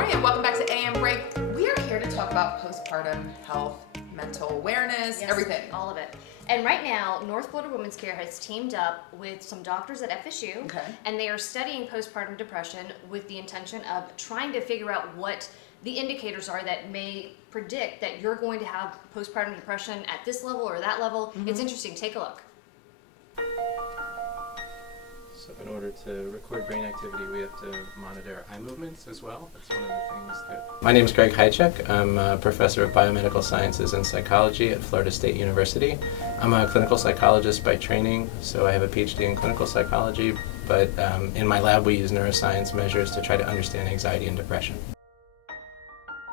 morning and welcome back to AM Break. We are here to talk about postpartum health, mental awareness, everything. All of it. And right now, North Florida Women's Care has teamed up with some doctors at FSU, and they are studying postpartum depression with the intention of trying to figure out what the indicators are that may predict that you're going to have postpartum depression at this level or that level. It's interesting. Take a look. So in order to record brain activity, we have to monitor eye movements as well. That's one of the things that... My name is Greg Hychek. I'm a professor of biomedical sciences and psychology at Florida State University. I'm a clinical psychologist by training, so I have a PhD in clinical psychology, but in my lab we use neuroscience measures to try to understand anxiety and depression.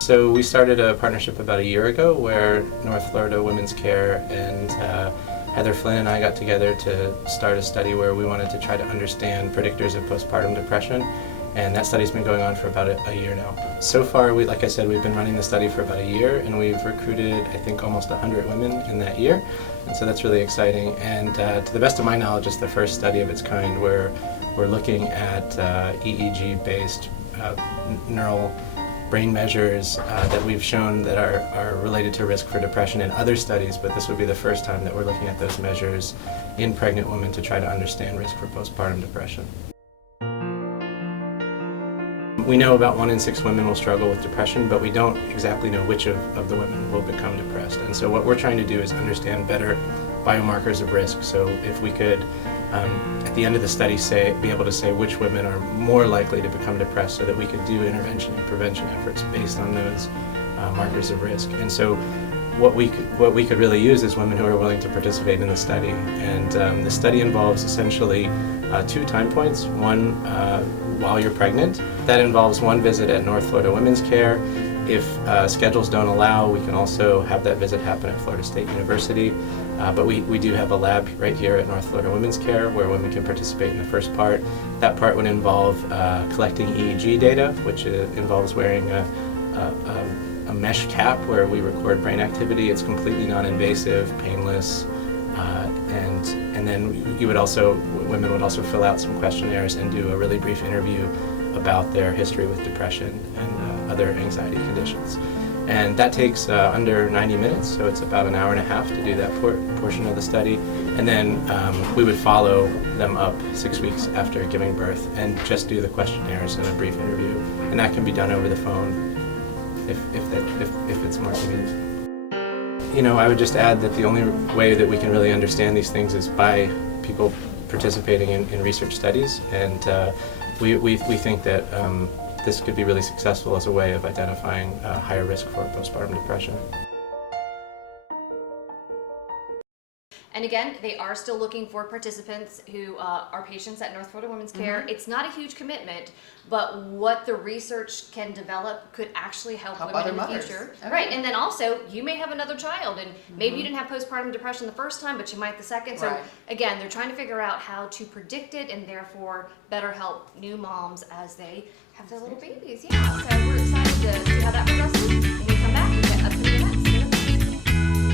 So we started a partnership about a year ago where North Florida Women's Care and Heather Flynn and I got together to start a study where we wanted to try to understand predictors of postpartum depression, and that study's been going on for about a year now. So far, like I said, we've been running the study for about a year, and we've recruited, I think, almost 100 women in that year, and so that's really exciting. And to the best of my knowledge, it's the first study of its kind where we're looking at EEG-based neural brain measures that we've shown that are related to risk for depression in other studies, but this would be the first time that we're looking at those measures in pregnant women to try to understand risk for postpartum depression. We know about 1 in 6 women will struggle with depression, but we don't exactly know which of the women will become depressed. And so what we're trying to do is understand better biomarkers of risk. So if we could, at the end of the study, be able to say which women are more likely to become depressed so that we could do intervention and prevention efforts based on those markers of risk. And so what we could really use is women who are willing to participate in the study. And the study involves essentially 2 time points. One, while you're pregnant. That involves 1 visit at North Florida Women's Care. If schedules don't allow, we can also have that visit happen at Florida State University. But we do have a lab right here at North Florida Women's Care where women can participate in the first part. That part would involve collecting EEG data, which involves wearing a mesh cap where we record brain activity. It's completely non-invasive, painless, and then women would also fill out some questionnaires and do a really brief interview about their history with depression and other anxiety conditions. And that takes under 90 minutes, so it's about an hour and a half to do that portion of the study. And then we would follow them up 6 weeks after giving birth and just do the questionnaires and a brief interview. And that can be done over the phone if it's more convenient. You know, I would just add that the only way that we can really understand these things is by people participating in research studies, and we think that this could be really successful as a way of identifying higher risk for postpartum depression. And again, they are still looking for participants who are patients at North Florida Women's Care. It's not a huge commitment, but what the research can develop could actually help women in the future. Right, and then also, you may have another child, and maybe you didn't have postpartum depression the first time, but you might the second. So again, they're trying to figure out how to predict it and therefore better help new moms as they have their little babies. Yeah, so we're excited to see how that progresses.